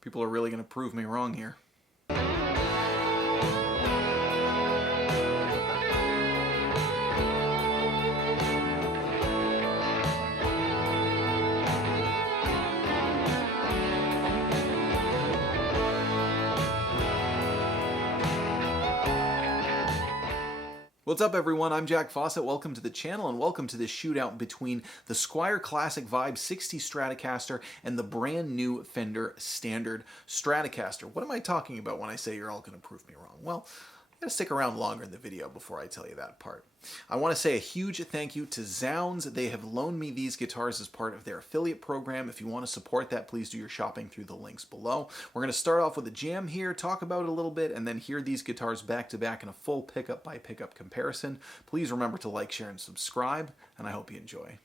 People are really going to prove me wrong here. What's up everyone, I'm Jack Fossett, welcome to the channel and welcome to this shootout between the Squier Classic Vibe 60 Stratocaster and the brand new Fender Standard Stratocaster. What am I talking about when I say you're all going to prove me wrong? Well, you gotta stick around longer in the video before I tell you that part. I want to say a huge thank you to Zzounds. They have loaned me these guitars as part of their affiliate program. If you want to support that, please do your shopping through the links below. We're going to start off with a jam here, talk about it a little bit, and then hear these guitars back to back in a full pickup by pickup comparison. Please remember to like, share, and subscribe, and I hope you enjoy.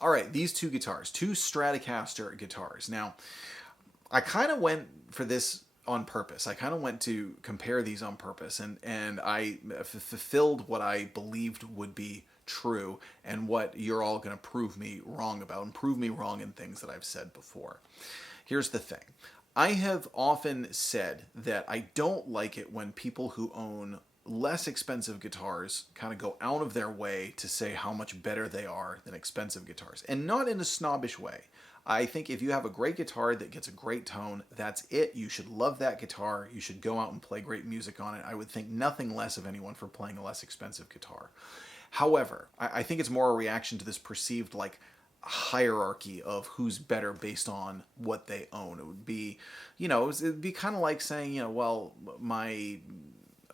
All right, these two guitars, two Stratocaster guitars. Now, I kind of went for this on purpose. I kind of went to compare these on purpose, and I fulfilled what I believed would be true and what you're all going to prove me wrong about, and prove me wrong in things that I've said before. Here's the thing. I have often said that I don't like it when people who own less expensive guitars kind of go out of their way to say how much better they are than expensive guitars, and not in a snobbish way. I think if you have a great guitar that gets a great tone, that's it. You should love that guitar. You should go out and play great music on it. I would think nothing less of anyone for playing a less expensive guitar. However, I think it's more a reaction to this perceived like hierarchy of who's better based on what they own. It would be, it'd be kind of like saying, well, my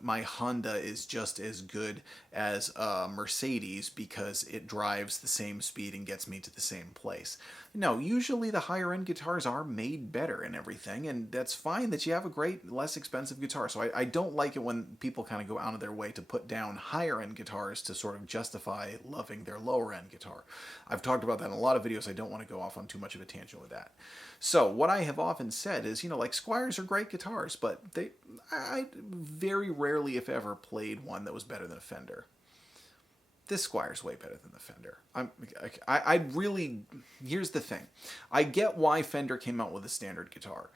Honda is just as good as a Mercedes because it drives the same speed and gets me to the same place. No, usually the higher end guitars are made better and everything, and that's fine that you have a great, less expensive guitar. So I don't like it when people kind of go out of their way to put down higher end guitars to sort of justify loving their lower end guitar. I've talked about that in a lot of videos. I don't want to go off on too much of a tangent with that. So what I have often said is, like Squiers are great guitars, but I very rarely, if ever, played one that was better than a Fender. This Squier's way better than the Fender. I really, here's the thing. I get why Fender came out with a standard guitar.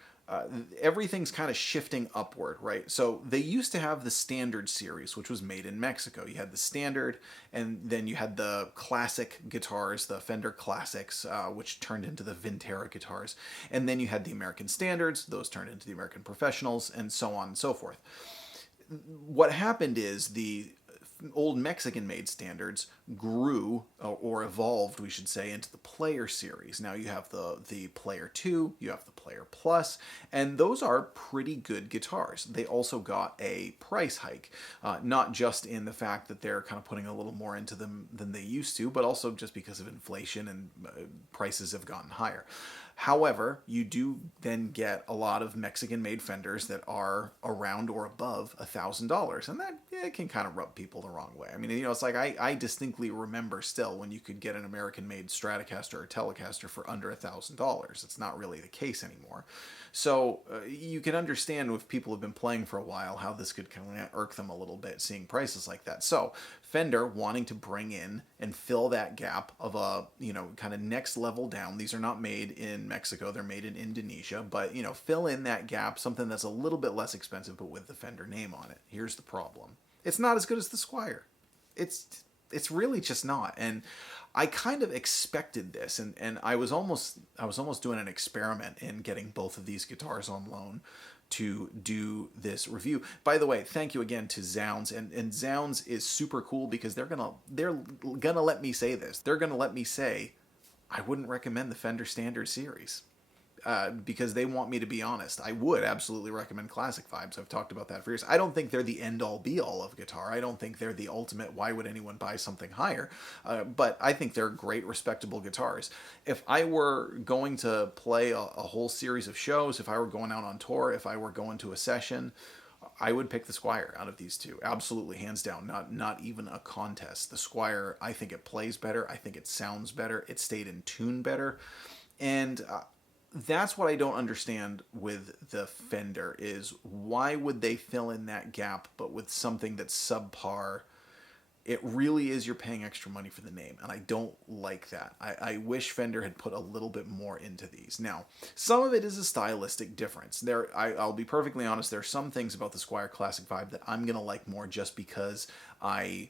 Everything's kind of shifting upward, right? So they used to have the Standard series, which was made in Mexico. You had the Standard, and then you had the classic guitars, the Fender Classics, which turned into the Vintera guitars. And then you had the American Standards, those turned into the American Professionals, and so on and so forth. What happened is the old Mexican-made standards grew or evolved, we should say, into the Player series. Now you have the Player 2, you have the Player Plus, and those are pretty good guitars. They also got a price hike, not just in the fact that they're kind of putting a little more into them than they used to, but also just because of inflation and prices have gotten higher. However, you do then get a lot of Mexican-made Fenders that are around or above $1,000, and that it can kind of rub people the wrong way. I mean, it's like I distinctly remember still when you could get an American-made Stratocaster or Telecaster for under $1,000. It's not really the case anymore. So you can understand if people have been playing for a while how this could kind of irk them a little bit, seeing prices like that. So Fender wanting to bring in and fill that gap of a, kind of next level down. These are not made in Mexico, they're made in Indonesia, but, fill in that gap, something that's a little bit less expensive, but with the Fender name on it. Here's the problem. It's not as good as the Squier. It's really just not. And I kind of expected this, and I was almost doing an experiment in getting both of these guitars on loan to do this review. By the way, thank you again to Zzounds, and Zzounds is super cool because they're gonna let me say this. They're gonna let me say I wouldn't recommend the Fender Standard series. Because they want me to be honest. I would absolutely recommend Classic Vibes. I've talked about that for years. I don't think they're the end-all be-all of guitar. I don't think they're the ultimate, why would anyone buy something higher? But I think they're great, respectable guitars. If I were going to play a whole series of shows, if I were going out on tour, if I were going to a session, I would pick the Squier out of these two. Absolutely, hands down. Not even a contest. The Squier, I think it plays better. I think it sounds better. It stayed in tune better. And that's what I don't understand with the Fender is why would they fill in that gap but with something that's subpar? It really is you're paying extra money for the name, and I don't like that. I wish Fender had put a little bit more into these. Now, some of it is a stylistic difference. I'll be perfectly honest, there are some things about the Squier Classic Vibe that I'm going to like more just because I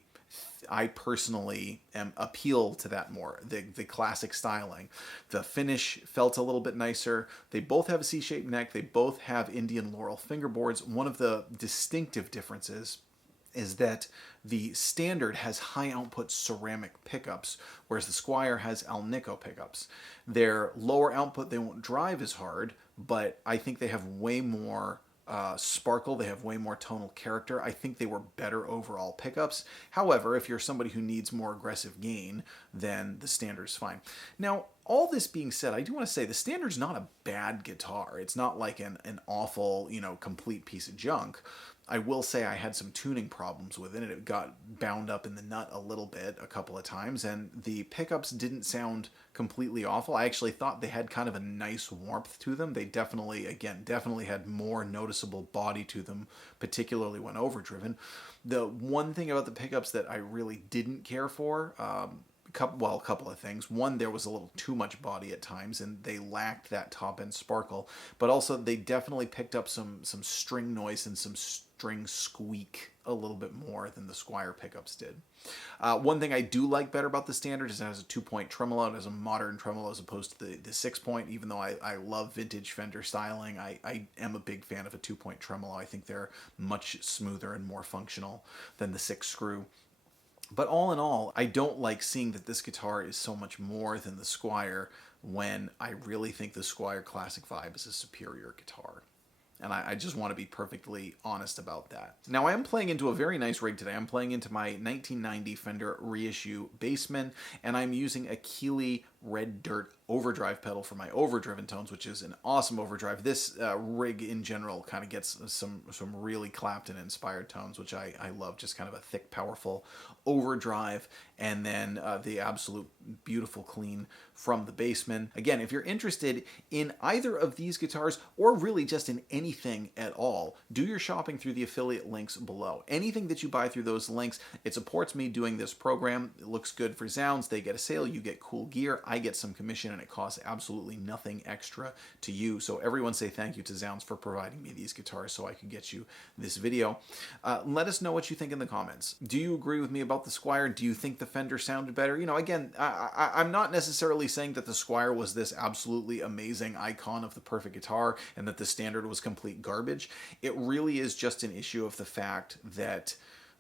personally appeal to that more, the classic styling. The finish felt a little bit nicer. They both have a C-shaped neck. They both have Indian laurel fingerboards. One of the distinctive differences is that the Standard has high output ceramic pickups, whereas the Squier has Alnico pickups. Their lower output, they won't drive as hard, but I think they have way more sparkle. They have way more tonal character. I think they were better overall pickups. However, if you're somebody who needs more aggressive gain, then the Standard's fine. Now, all this being said, I do want to say the Standard's not a bad guitar. It's not like an awful, complete piece of junk. I will say I had some tuning problems with it. It got bound up in the nut a little bit a couple of times, and the pickups didn't sound completely awful. I actually thought they had kind of a nice warmth to them. They definitely had more noticeable body to them, particularly when overdriven. The one thing about the pickups that I really didn't care for, a couple of things. One, there was a little too much body at times, and they lacked that top-end sparkle. But also, they definitely picked up some string noise and some string squeak a little bit more than the Squier pickups did. One thing I do like better about the Standard is it has a 2-point tremolo. It has a modern tremolo as opposed to the 6-point. Even though I love vintage Fender styling, I am a big fan of a 2-point tremolo. I think they're much smoother and more functional than the 6-screw. But all in all, I don't like seeing that this guitar is so much more than the Squier when I really think the Squier Classic Vibe is a superior guitar. And I just want to be perfectly honest about that. Now, I am playing into a very nice rig today. I'm playing into my 1990 Fender reissue Bassman, and I'm using a Keeley Red Dirt overdrive pedal for my overdriven tones, which is an awesome overdrive. This rig in general kind of gets some really Clapton-inspired tones, which I love. Just kind of a thick, powerful overdrive, and then the absolute beautiful clean from the Bassman. Again, if you're interested in either of these guitars, or really just in anything at all, do your shopping through the affiliate links below. Anything that you buy through those links, it supports me doing this program. It looks good for Zzounds. They get a sale. You get cool gear. I get some commission, and it costs absolutely nothing extra to you. So everyone say thank you to Zzounds for providing me these guitars so I could get you this video. Let us know what you think in the comments. Do you agree with me about the Squier? Do you think the Fender sounded better? Again, I'm not necessarily saying that the Squier was this absolutely amazing icon of the perfect guitar and that the Standard was complete garbage. It really is just an issue of the fact that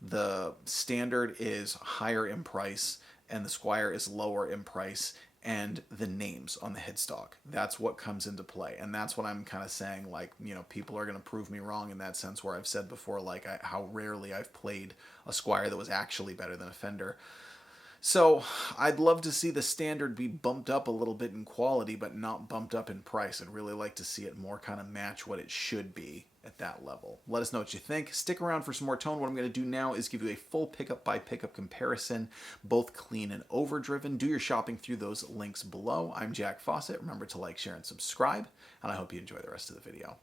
the standard is higher in price and the Squier is lower in price, and the names on the headstock. That's what comes into play. And that's what I'm kind of saying, like, you know, people are going to prove me wrong in that sense, where I've said before, like, how rarely I've played a Squier that was actually better than a Fender. So I'd love to see the standard be bumped up a little bit in quality, but not bumped up in price. I'd really like to see it more kind of match what it should be at that level. Let us know what you think. Stick around for some more tone. What I'm going to do now is give you a full pickup by pickup comparison, both clean and overdriven. Do your shopping through those links below. I'm Jack Fossett. Remember to like, share, and subscribe, and I hope you enjoy the rest of the video.